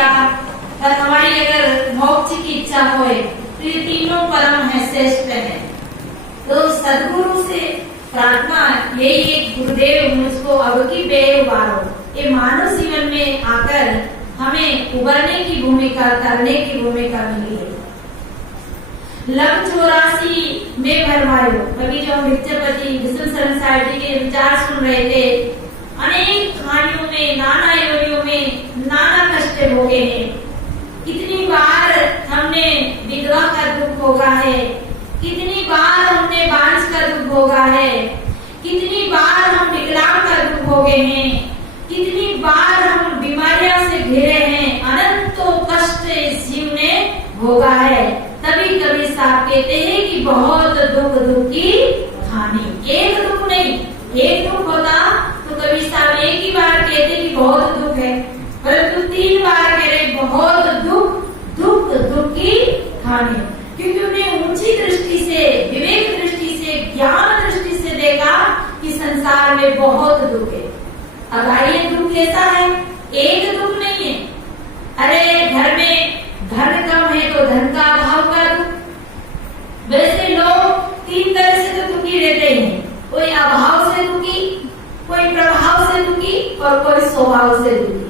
किया और हमारी अगर मोक्ष की इच्छा होए तो ये तीनों परम है, श्रेष्ठ है। तो सदगुरु से प्रार्थना यही एक, गुरुदेव मुझको अब की बेर उबारो, ये मानव जीवन में आकर हमें उबरने की भूमिका, करने की भूमिका मिली है। लव 84 में भरमायो, अभी जो मिर्जापति विष्णु शरण साहिब के विचार सुन रहे थे, अनेक कहानियों में, नाना योनियों में नाना कष्ट भोगे हैं। कितनी बार हमने विधवा का दुख भोगा है, कितनी बार हमने बांझ का दुख भोगा है, कितनी बार हम विकलांग का दुख भोगे हैं, कितनी बार हम बीमारियों से घिरे हैं, अनंतों कष्ट इस जीव ने भोगा है। तभी कभी साहब कहते हैं कि बहुत दुख की कहानी। एक दुख नहीं, एक दुख होता तो कभी साहब एक ही बार कहते कि बहुत दुख है, परंतु 3 बार कह रहे बहुत दुख की कहानी, क्योंकि उन्हें ऊंची दृष्टि से, विवेक दृष्टि से, ज्ञान दृष्टि से देखा कि संसार में बहुत दुख है। अब आइए, दुख कैसा है? एक दुख नहीं है। अरे घर में धन कम है तो धन का अभाव का दुख। वैसे लोग 3 तरह से तो दुखी रहते हैं, कोई अभाव से दुखी, कोई प्रभाव से दुखी और कोई स्वभाव से दुखी।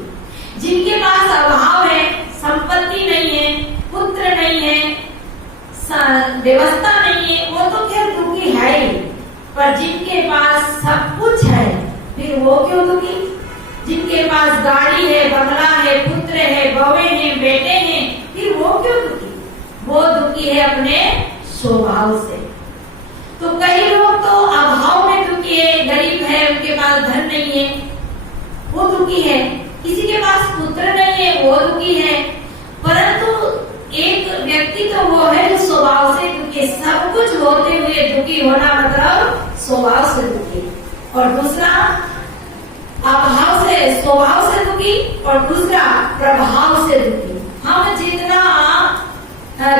जिनके पास अभाव है, संपत्ति नहीं है, पुत्र नहीं है, व्यवस्था नहीं है, वो तो खैर दुखी है ही। पर जिनके पास सब कुछ है, फिर वो क्यों दुखी? जिनके पास गाड़ी है, बंगला है, पुत्र है, बउए हैं, बेटे हैं, फिर वो क्यों दुखी? वो दुखी है अपने स्वभाव से। तो कई लोग तो अभाव में दुखी है, गरीब है, उनके पास धन नहीं है, वो दुखी है। किसी के पास पुत्र नहीं है, वो दुखी है। परंतु एक व्यक्ति तो वो है जो स्वभाव से दुखी, सब कुछ होते हुए दुखी होना मतलब स्वभाव से दुखी। और दूसरा अभाव से, स्वभाव से दुखी, और दूसरा प्रभाव से दुखी। हम जितना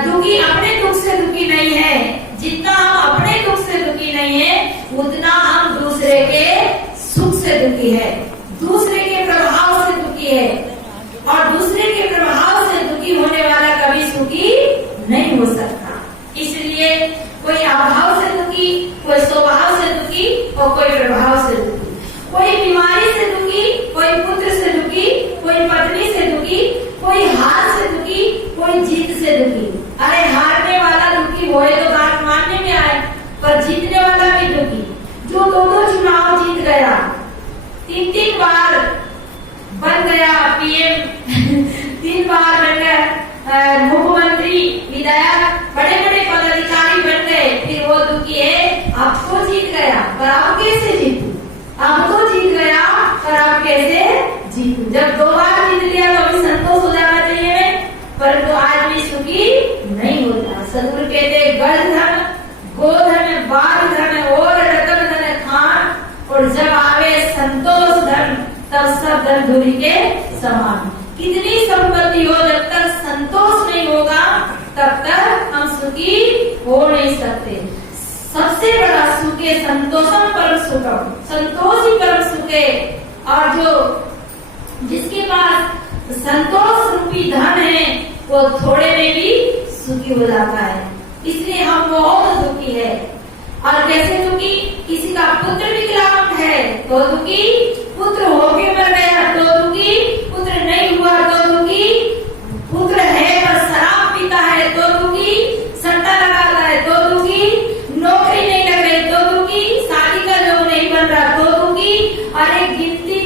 दुखी अपने दुख से दुखी नहीं है, जितना हम अपने दुख से दुखी नहीं है, उतना हम दूसरे के सुख से दुखी है, दूसरे के प्रभाव से दुखी है। और दूसरे के प्रभाव से दुखी होने वाला कभी सुखी नहीं हो सकता। इसलिए कोई अभाव से दुखी, कोई स्वभाव से दुखी और कोई प्रभाव से दुखी। कोई बीमारी से दुखी, कोई पुत्र से दुखी, कोई पत्नी से दुखी, कोई हार से दुखी, कोई जीत से दुखी। अरे हारने वाला दुखी होए तो बात मानने में आए, पर जीतने वाला भी दुखी। जो 2 चुनाव जीत गया, 3 बार बन गया पीएम, 3 बार बन गया मुख्यमंत्री, विधायक, बड़े बड़े पदाधिकारी बन गए, फिर वो दुखी है अब तो जीत गया, पर आप कैसे जीतू? अब तो जीत गया पर आप कैसे जीतू? जब 2 बार जीत लिया तो अभी संतोष हो जाना चाहिए, परंतु आदमी सुखी नहीं होता। सदगुरु कहते गढ़ धन, गोधन, बाल धन और रतन धन खान, और जब आवे संतोष धन तब सब धन धूलि के समान। कितनी संपत्ति हो, जब तक संतोष नहीं होगा तब तक हम सुखी हो नहीं सकते। सबसे बड़ा सुख है संतोषम परम सुखम, संतोष ही परम सुख है। और जो जिसके पास संतोष रूपी धन है वो थोड़े में भी सुखी हो जाता है। इसलिए हम बहुत दुखी है। और कैसे दुखी? किसी का पुत्र विकलांग है तो दुखी, पुत्र होके मर गया तो दुखी, पुत्र नहीं हुआ तो दुखी, पुत्र है पर शराब पीता है तो दुखी, सट्टा लगाता है तो दुखी, नौकरी नहीं लग रही तो दुखी, शादी का जो नहीं बन रहा तो दुखी। और एक गिनती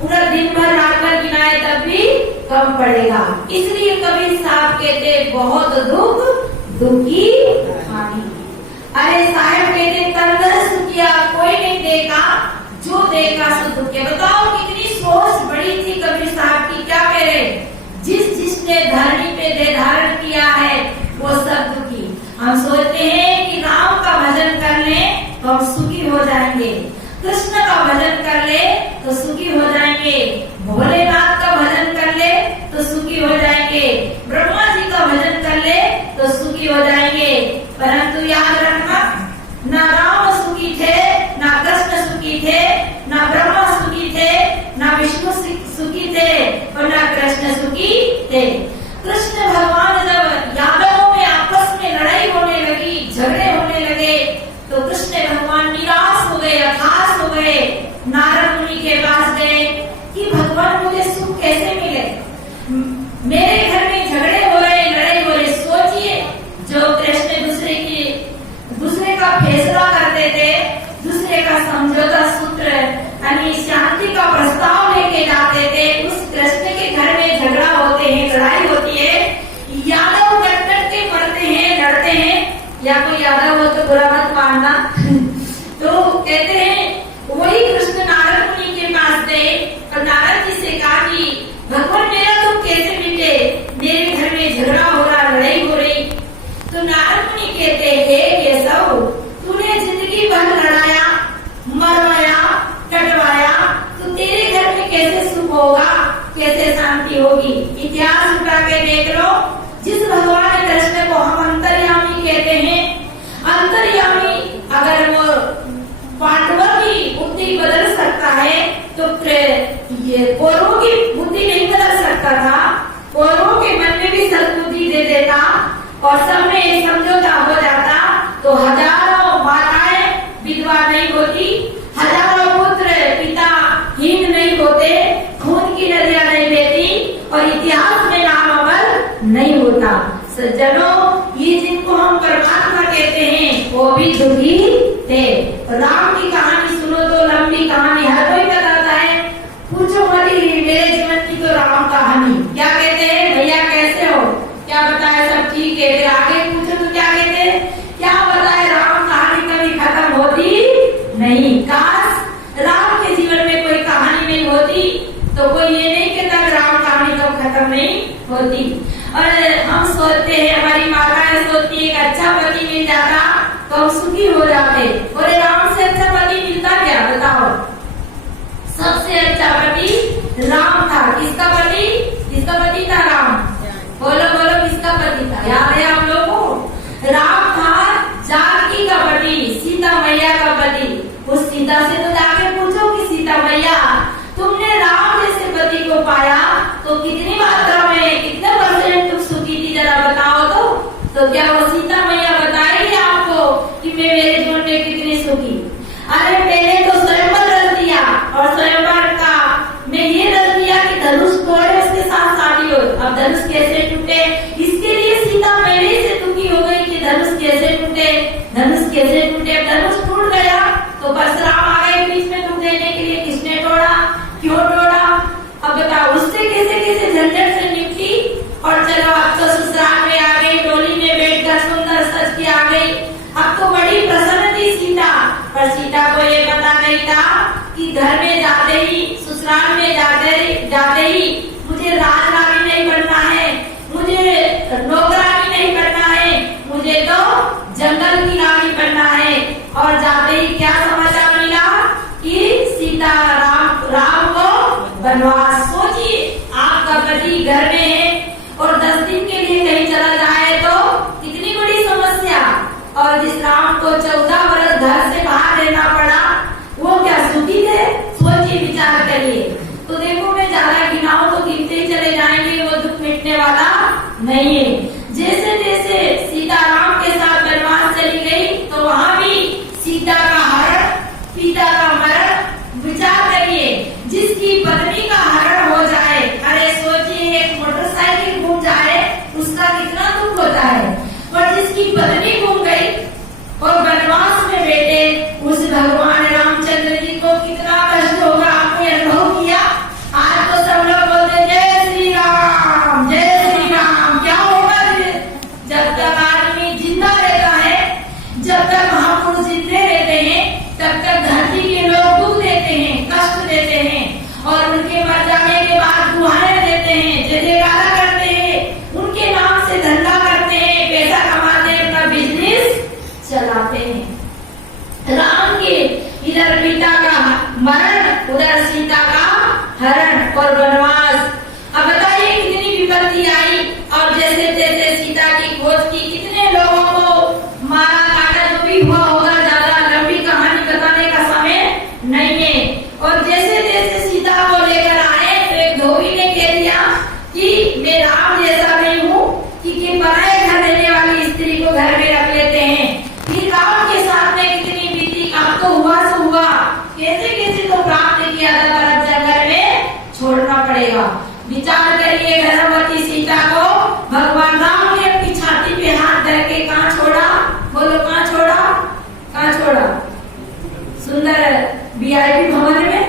पूरा दिन भर रात भर गिनाए तब भी कम पड़ेगा। इसलिए कभी साहब कहते बहुत दुखी कहानी। अरे साहब कहते तंदुरुस्त किया कोई नहीं देखा, जो देखा सो दुख। बताओ कितनी सोच बड़ी थी कबीर साहब की। क्या कह रहे? जिसने धरनी पे देह धारण किया है वो सब दुखी। हम सोचते हैं कि राम का भजन कर ले तो हम सुखी हो जाएंगे, कृष्ण का भजन कर ले तो सुखी हो जाएंगे, भोलेनाथ का भजन कर ले तो सुखी हो जाएंगे, ब्रह्मा जी का भजन कर ले तो सुखी हो जाएंगे। परंतु याद रखना, ना राम सुखी थे, ना कृष्ण सुखी थे, ना ब्रह्मा सुखी थे, ना विष्णु सुखी थे और ना कृष्ण सुखी गए। मेरे घर में झगड़े हो रहे, लड़ाई हो रही। सोचिए, जो कृष्ण दूसरे का फैसला करते थे, दूसरे का समझौता सूत्र यानी शांति का प्रस्ताव लेके जाते थे, उस कृष्ण के घर में झगड़ा होते हैं, लड़ाई होती है। यादव डट के पड़ते हैं, लड़ते हैं। या कोई यादव हो तो बुरा मत मानना। तो कहते हैं वही कृष्ण नारद मुनि के पास गए और नारद जी से कहा कि भगवान मेरा दुख कैसे मिटे, मेरे घर में झगड़ा हो रहा, लड़ाई हो रही। तो नारद मुनि कहते हैं केशव, तूने जिंदगी भर लड़ाया, मरवाया, कटवाया, तो तेरे घर में कैसे सुख होगा, कैसे शांति होगी। इतिहास उठा के देख लो। जिस भगवान कृष्ण को हम अंतर्यामी कहते हैं, अंतर्यामी अगर वो पांडवों की बुद्धि बदल सकता है तो ये कौरवों की बुद्धि नहीं बदल सकता था। कौरवों के मन में भी सद्बुद्धि दे देता और सब में समझौता हो जाता, तो हजारों माताएं विधवा नहीं होती, हजारों पुत्र पिता हीन नहीं होते, खून की नदियां नहीं बहती और इतिहास में नाम अमर नहीं होता। सज्जनों, ये जिनको हम परमात्मा कहते हैं वो भी दुखी थे। राम की कहानी सुनो तो लंबी कहानी, हर कोई बताता है। पूछो मत मेरे जीवन की तो राम कहानी। क्या कहते हैं भैया, कैसे हो, क्या बताए, सब ठीक है। फिर आगे पूछो तो क्या कहते हैं, क्या बताए, राम कहानी कभी खत्म होती नहीं। काश राम के जीवन में कोई कहानी नहीं होती तो कोई ये नहीं कहता कि राम कहानी कब खत्म नहीं होती। और हम सोचते हैं, हमारी माताएं सोचती है कि अच्छा पति मिल जाता तो हम सुखी हो जाते। और राम से अच्छा पति मिलता क्या, बताओ। सबसे अच्छा पति राम था। किसका पति, किसका पति था राम, बोलो बोलो, किसका पति था, याद है आप लोगों को। राम था जानकी का पति, सीता मैया का पति। उस सीता से तो जाके पूछो कि सीता मैया तुमने राम जैसे पति को पाया तो कितनी मात्रा में, कितने % तुम सुखी थी, जरा बताओ तो क्या वो सीता मैया बताएगी आपको कि मैं मेरे जीवन में कितनी सुखी। अरे मैंने तो स्वयंवर रच दिया और स्वयंवर का मैं ये रच दिया कि धनुष तोड़े उसके साथ शादी हो। अब धनुष कैसे टूटे, इसके लिए सीता पहले से दुखी हो गई कि धनुष कैसे टूटे, धनुष कैसे टूटे। धनुष टूट गया तो परशुराम आ गए बीच में दुख देने के लिए। किसने तोड़ा, क्यों तोड़ा, अब बताओ। उससे कैसे कैसे झंझट से निपटी और चलो अब तो ससुराल में आ गई, डोली में बैठकर सुंदर सज के आ गई। अब तो बड़ी प्रसन्न थी सीता, पर सीता को ये पता नहीं था कि घर में जाते ही, ससुराल में जाते ही मुझे राजरानी नहीं बनना है, मुझे नौकरानी नहीं बनना है, मुझे तो जंगल की रानी बनना है। और जाते ही क्या समाचार मिला कि सीता राम को वनवास। सोचिए, आपका पति घर में है और 10 दिन के लिए कहीं चला जाए तो कितनी बड़ी समस्या। और जिस राम को 14 वर्ष घर से बाहर रहना पड़ा, वो क्या सुखी थे, सोचिए, विचार करिए। तो देखो, मैं ज्यादा गिनाऊं तो गिनते ही चले जाएंगे, वो दुख मिटने वाला नहीं है। जैसे जैसे सीता राम के साथ वनवास चली गई तो वहाँ भी सीता का हरण, पिता का मरण। विचार करिए, जिसकी पत्नी का हरण हो जाए, अरे सोचिए, एक मोटरसाइकिल घूम जाए उसका कितना दुख होता है। और जिसकी पत्नी घूम गई और वनवास में बैठे उस भगवान रामचंद्र जी को कितना कष्ट होगा, आपने अनुभव किया। आज तो सब लोग बोलते जय श्री राम, जय श्री राम। क्या होगा जब तक आदमी जिंदा रहता है, जब तक महापुरुष जिंदे रहते हैं, तब तक धरती के लोग दुख देते हैं, कष्ट देते हैं और उनके मर जाने के बाद दुआएं देते हैं, जयजयकारा करते हैं, उनके नाम से धंधा करते हैं, पैसा कमाते हैं, अपना बिजनेस चलाते हैं। राम के इधर पिता का मरण, उधर सीता का हरण और वनवास। अब बताइए कितनी विपत्ति आई। और जैसे जैसे सीता की खोज की, कितने लोगों को मारा काटा, जो भी हुआ होगा, ज्यादा लंबी कहानी बताने का समय नहीं है। और जैसे जैसे सीता को लेकर आए तो एक धोबी ने कह दिया कि मैं राम जैसा नहीं हूँ कि पराये घर रहने वाली स्त्री को घर में रख लेते हैं। फिर राम के साथ में कितनी बीती, अब तो हुआ सो हुआ, कैसे कैसे तो प्राप्त किया था, पर अब जंगल में छोड़ना पड़ेगा। विचार करिए गर्भवती सीता को भगवान राम ने अपनी छाती पे हाथ धर के कहाँ छोड़ा? बोलो कहाँ छोड़ा? कहाँ छोड़ा? सुंदर VIP भवन में,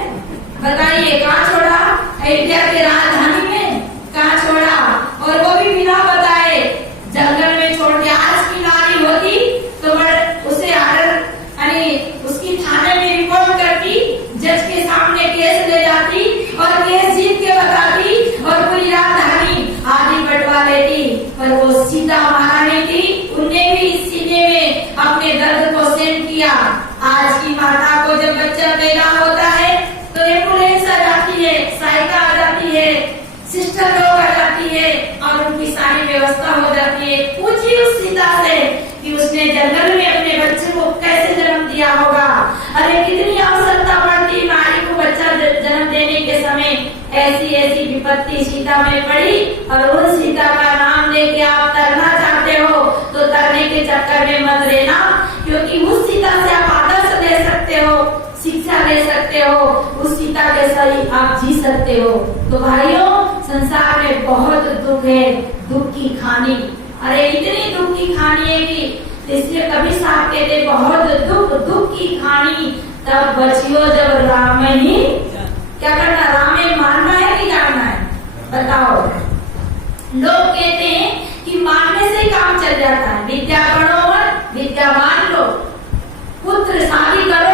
बताइए कहाँ छोड़ा? अयोध्या के राजधानी में कहाँ छोड़ा? और वो भी बिना बताए जंगल में छोड़ के। आज की नारी होती तो उसे उसकी थाने में रिपोर्ट करती, जज के सामने केस ले जाती और केस जीत के बताती और पूरी राजधानी आधी बंटवा लेती। पर वो सीता महारानी थी, उनने भी इस सीने में अपने दर्द को सहन किया। आज की माता को जब बच्चा पैदा होता है तो एम्बुलेंस आ जाती है, सहायिका आ जाती है, सिस्टर लोग आ जाती है और उनकी सारी व्यवस्था हो जाती है। पूछिए उस सीता से कि उसने जंगल में अपने बच्चे को कैसे जन्म दिया होगा। अरे कितनी आवश्यकता पड़ती नारी को बच्चा जन्म देने के समय। ऐसी विपत्ति सीता में पड़ी और उन सीता का नाम लेके आप तरना चाहते हो तो तरने के चक्कर में मत रहना, क्योंकि उस सीता से आप आदर्श ले सकते हो, शिक्षा ले सकते हो, उस सीता के सही आप जी सकते हो। तो भाइयों, संसार में बहुत दुख है, दुख की खानी। अरे इतनी दुख की खानी है कि इसलिए कभी साहब कहते बहुत दुख की खानी तब बचियो जब राम ही। क्या करना? राम में मानना है कि जानना है? बताओ। लोग कहते हैं कि मानने से काम चल जाता है। विद्या पढ़ो और विद्या मान लो, पुत्र शादी करो